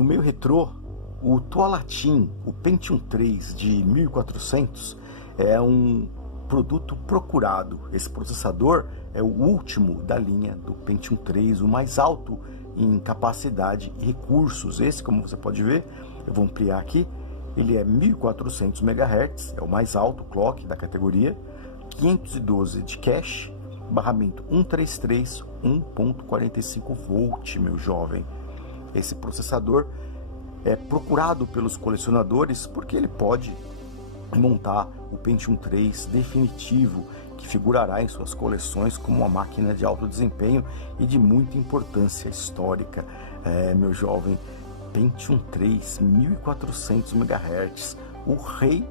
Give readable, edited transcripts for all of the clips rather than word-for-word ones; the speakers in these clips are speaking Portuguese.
No meio retrô, o Tualatin, o Pentium 3 de 1400, é um produto procurado. Esse processador é o último da linha do Pentium 3, o mais alto em capacidade e recursos. Esse, como você pode ver, eu vou ampliar aqui, ele é 1400 MHz, é o mais alto clock da categoria, 512 de cache, barramento 133, 1.45 volt, meu jovem. Esse processador é procurado pelos colecionadores porque ele pode montar o Pentium 3 definitivo, que figurará em suas coleções como uma máquina de alto desempenho e de muita importância histórica. Meu jovem, Pentium 3, 1400 MHz, o rei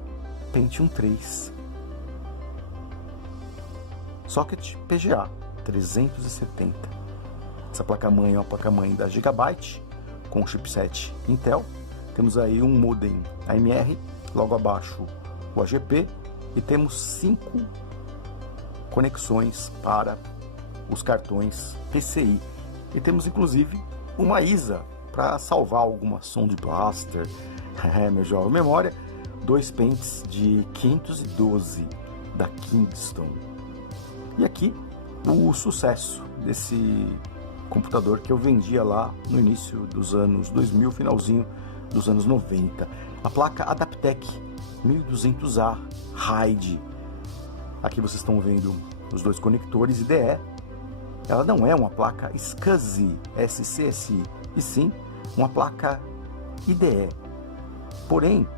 Pentium 3. Socket PGA 370. Essa placa-mãe é uma placa-mãe da Gigabyte, com chipset Intel. Temos aí um modem AMR, logo abaixo o AGP, e temos 5 conexões para os cartões PCI. E temos inclusive uma ISA para salvar alguma Sound Blaster. Meu jovem, memória, 2 pentes de 512 da Kingston. E aqui o sucesso desse computador que eu vendia lá no início dos anos 2000, finalzinho dos anos 90. A placa Adaptec 1200A RAID. Aqui vocês estão vendo os 2 conectores IDE. Ela não é uma placa SCSI, e sim uma placa IDE. Porém,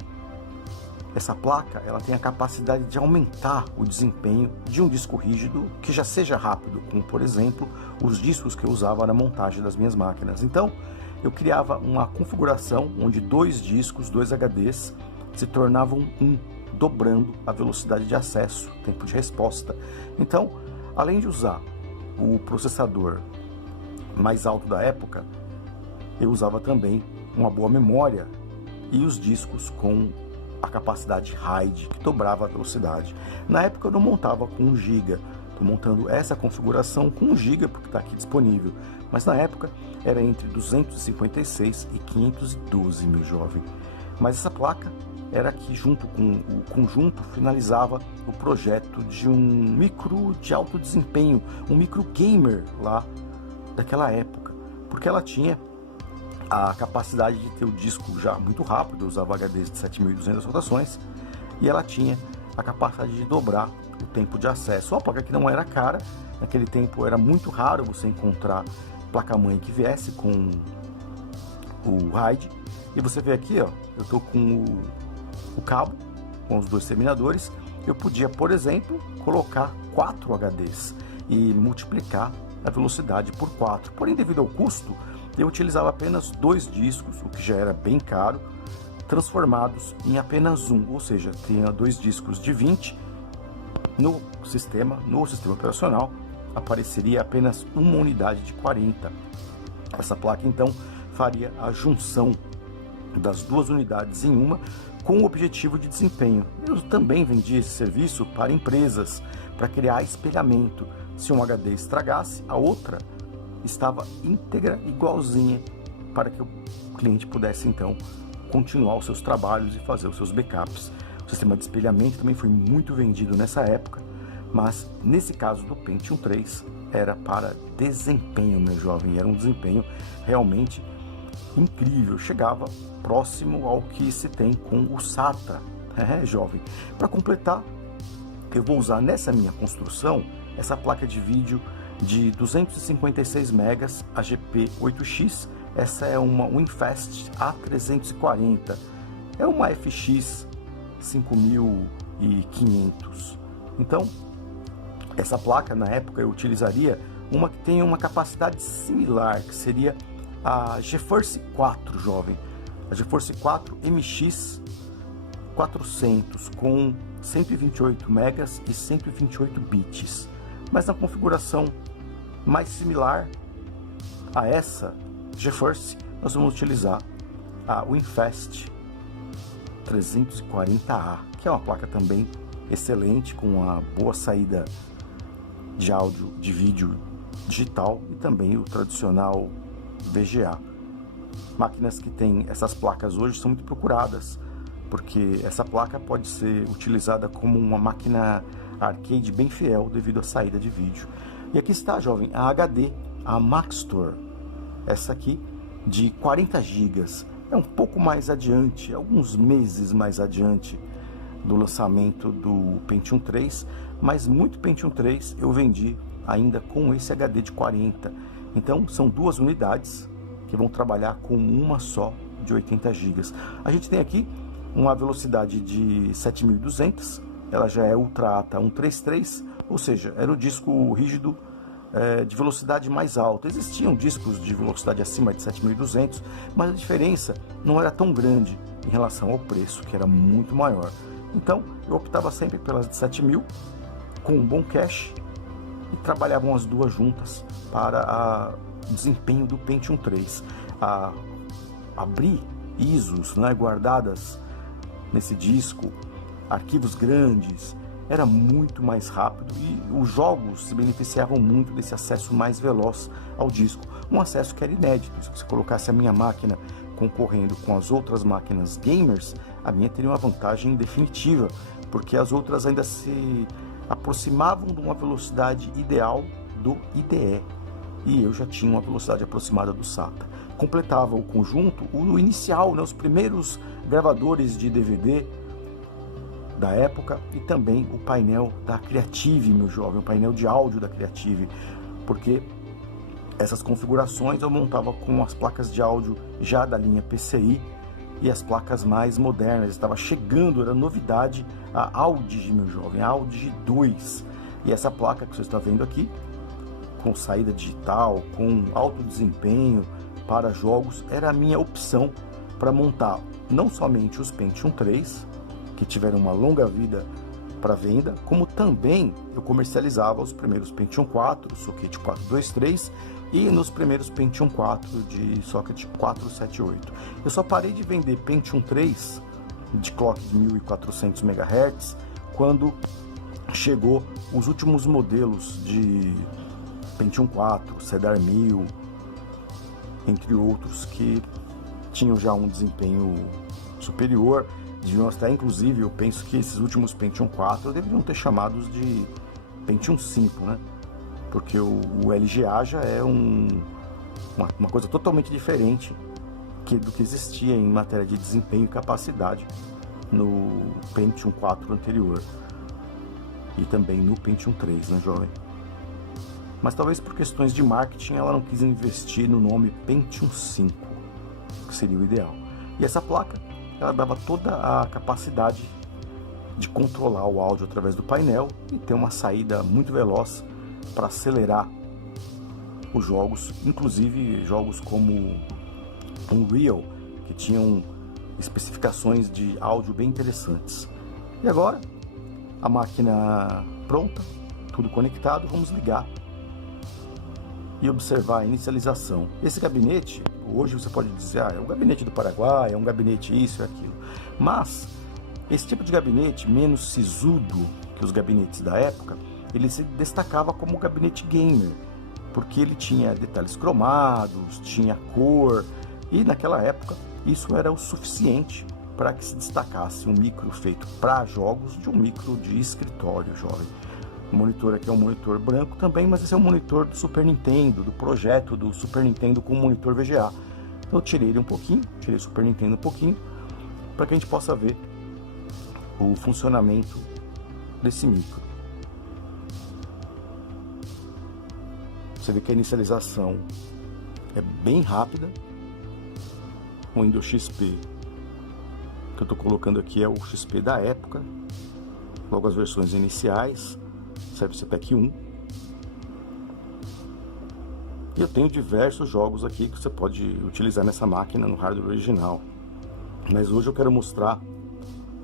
essa placa ela tem a capacidade de aumentar o desempenho de um disco rígido que já seja rápido, como por exemplo os discos que eu usava na montagem das minhas máquinas. Então eu criava uma configuração onde 2 discos, 2 HDs se tornavam um, dobrando a velocidade de acesso, tempo de resposta. Então, além de usar o processador mais alto da época, eu usava também uma boa memória e os discos com a capacidade RAID, que dobrava a velocidade. Na época eu não montava com 1 GB, estou montando essa configuração com 1 GB porque está aqui disponível, mas na época era entre 256 e 512, meu jovem. Mas essa placa era que, junto com o conjunto, finalizava o projeto de um micro de alto desempenho, um micro gamer lá daquela época, porque ela tinha a capacidade de ter o disco já muito rápido, eu usava HDs de 7.200 rotações, e ela tinha a capacidade de dobrar o tempo de acesso. Uma placa que não era cara, naquele tempo era muito raro você encontrar placa-mãe que viesse com o RAID, e você vê aqui, ó, eu estou com o cabo, com os 2 terminadores. Eu podia, por exemplo, colocar 4 HDs e multiplicar a velocidade por 4, porém devido ao custo, eu utilizava apenas 2 discos, o que já era bem caro, transformados em apenas um, ou seja, tinha 2 discos de 20, no sistema operacional apareceria apenas uma unidade de 40. Essa placa então faria a junção das 2 unidades em uma, com o objetivo de desempenho. Eu também vendi esse serviço para empresas, para criar espelhamento. Se um HD estragasse, a outra estava íntegra, igualzinha, para que o cliente pudesse então continuar os seus trabalhos e fazer os seus backups. O sistema de espelhamento também foi muito vendido nessa época, mas nesse caso do Pentium 3 era para desempenho, meu jovem, era um desempenho realmente incrível, chegava próximo ao que se tem com o SATA, jovem. Para completar, eu vou usar nessa minha construção essa placa de vídeo de 256 megas AGP 8X. Essa é uma WinFast A340, é uma FX 5500. Então, essa placa na época eu utilizaria uma que tenha uma capacidade similar, que seria a GeForce 4, jovem. A GeForce 4 MX 400 com 128 megas e 128 bits. Mas na configuração mais similar a essa GeForce, nós vamos utilizar a WinFast 340A, que é uma placa também excelente, com uma boa saída de áudio, de vídeo digital, e também o tradicional VGA. Máquinas que têm essas placas hoje são muito procuradas, porque essa placa pode ser utilizada como uma máquina arcade bem fiel devido à saída de vídeo. E aqui está, jovem, a HD, a Maxtor, essa aqui de 40 GB. É um pouco mais adiante, alguns meses mais adiante do lançamento do Pentium 3, mas muito Pentium 3 eu vendi ainda com esse HD de 40. Então são duas unidades que vão trabalhar com uma só de 80 GB. A gente tem aqui uma velocidade de 7200, ela já é Ultra ATA 133, ou seja, era o disco rígido de velocidade mais alta. Existiam discos de velocidade acima de 7200, mas a diferença não era tão grande em relação ao preço, que era muito maior. Então eu optava sempre pelas de 7000, com um bom cache, e trabalhavam as duas juntas para o desempenho do Pentium 3. Abrir ISOs, né, guardadas nesse disco, arquivos grandes, era muito mais rápido e os jogos se beneficiavam muito desse acesso mais veloz ao disco, um acesso que era inédito. Se você colocasse a minha máquina concorrendo com as outras máquinas gamers, a minha teria uma vantagem definitiva, porque as outras ainda se aproximavam de uma velocidade ideal do IDE, e eu já tinha uma velocidade aproximada do SATA. Completava o conjunto o inicial, né, os primeiros gravadores de DVD da época, e também o painel da Creative, meu jovem, o painel de áudio da Creative, porque essas configurações eu montava com as placas de áudio já da linha PCI e as placas mais modernas. Estava chegando, era novidade, a Audi, meu jovem, a Audi 2, e essa placa que você está vendo aqui, com saída digital, com alto desempenho para jogos, era a minha opção para montar não somente os Pentium 3, que tiveram uma longa vida para venda, como também eu comercializava os primeiros Pentium 4, socket 423, e nos primeiros Pentium 4 de socket 478. Eu só parei de vender Pentium 3 de clock de 1400 MHz quando chegou os últimos modelos de Pentium 4, Cedar 1000, entre outros, que tinham já um desempenho superior. Deviam até, inclusive, eu penso que esses últimos Pentium 4 deveriam ter chamados de Pentium 5, né? Porque o LGA já é uma coisa totalmente diferente do que existia em matéria de desempenho e capacidade no Pentium 4 anterior e também no Pentium 3, né, jovem? Mas talvez por questões de marketing ela não quis investir no nome Pentium 5, que seria o ideal. E essa placa, ela dava toda a capacidade de controlar o áudio através do painel e ter uma saída muito veloz para acelerar os jogos, inclusive jogos como Unreal, que tinham especificações de áudio bem interessantes. E agora, a máquina pronta, tudo conectado, vamos ligar e observar a inicialização. Esse gabinete, hoje você pode dizer, é um gabinete do Paraguai, é um gabinete isso e aquilo, mas esse tipo de gabinete, menos sisudo que os gabinetes da época, ele se destacava como gabinete gamer, porque ele tinha detalhes cromados, tinha cor, e naquela época isso era o suficiente para que se destacasse um micro feito para jogos de um micro de escritório, jovem. O monitor aqui é um monitor branco também, mas esse é um monitor do Super Nintendo, do projeto do Super Nintendo com monitor VGA. Então eu tirei ele um pouquinho, tirei o Super Nintendo um pouquinho, para que a gente possa ver o funcionamento desse micro. Você vê que a inicialização é bem rápida. O Windows XP que eu estou colocando aqui é o XP da época, logo as versões iniciais, serve CPEC 1. E eu tenho diversos jogos aqui que você pode utilizar nessa máquina no hardware original. Mas hoje eu quero mostrar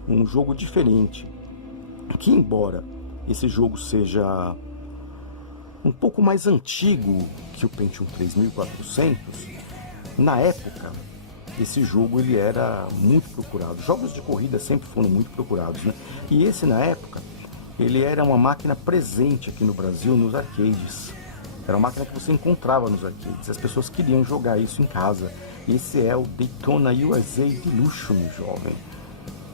um jogo diferente, que embora esse jogo seja um pouco mais antigo que o Pentium 3 1400, na época esse jogo ele era muito procurado. Jogos de corrida sempre foram muito procurados, né? E esse, na época, ele era uma máquina presente aqui no Brasil nos arcades. Era uma máquina que você encontrava nos arcades. As pessoas queriam jogar isso em casa. Esse é o Daytona USA Deluxe, meu jovem.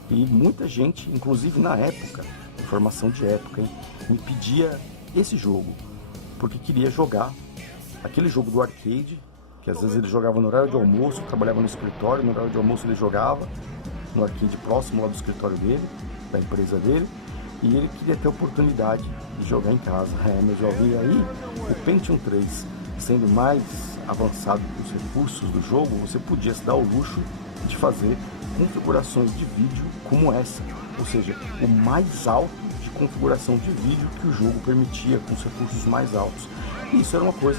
E muita gente, inclusive na época, informação de época, hein, me pedia esse jogo, porque queria jogar aquele jogo do arcade, que às vezes ele jogava no horário de almoço, trabalhava no escritório, no horário de almoço ele jogava no arcade próximo lá do escritório dele, da empresa dele, e ele queria ter a oportunidade de jogar em casa. Meu jovem, e aí o Pentium 3, sendo mais avançado os recursos do jogo, você podia se dar o luxo de fazer configurações de vídeo como essa, ou seja, o mais alto de configuração de vídeo que o jogo permitia, com os recursos mais altos. E isso era uma coisa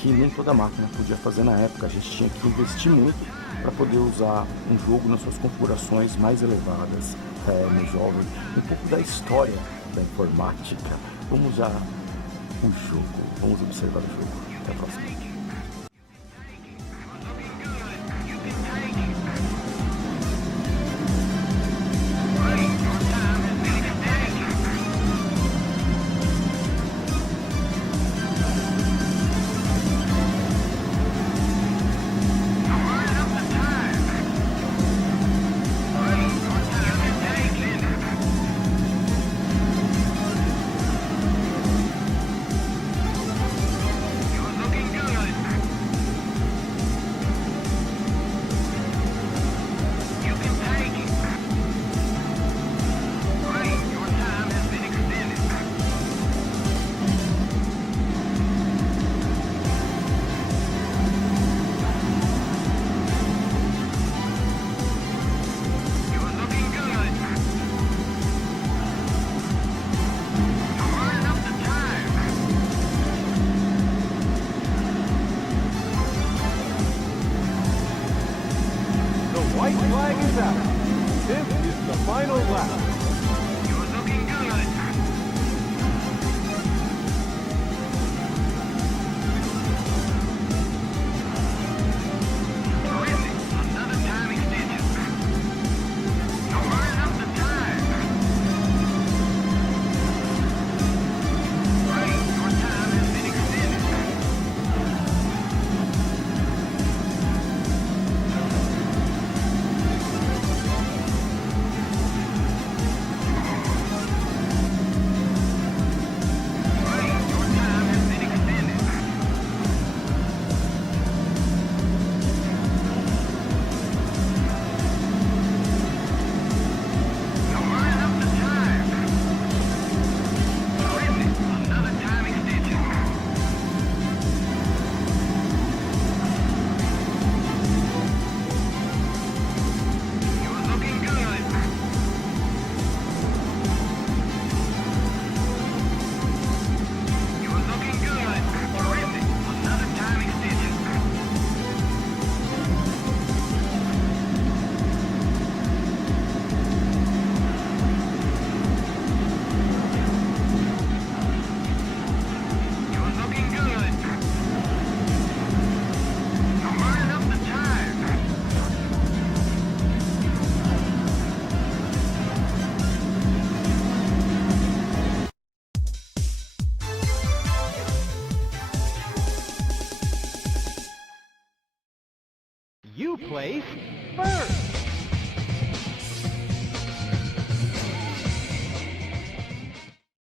que nem toda máquina podia fazer na época. A gente tinha que investir muito para poder usar um jogo nas suas configurações mais elevadas. Meu jovem, um pouco da história da informática. Vamos já o jogo, vamos observar o jogo. Até a próxima. White flag is out. This is the final lap. You're looking good. Terrific. Another time extension. You're running up the time. Great. Your time has been extended. You place first.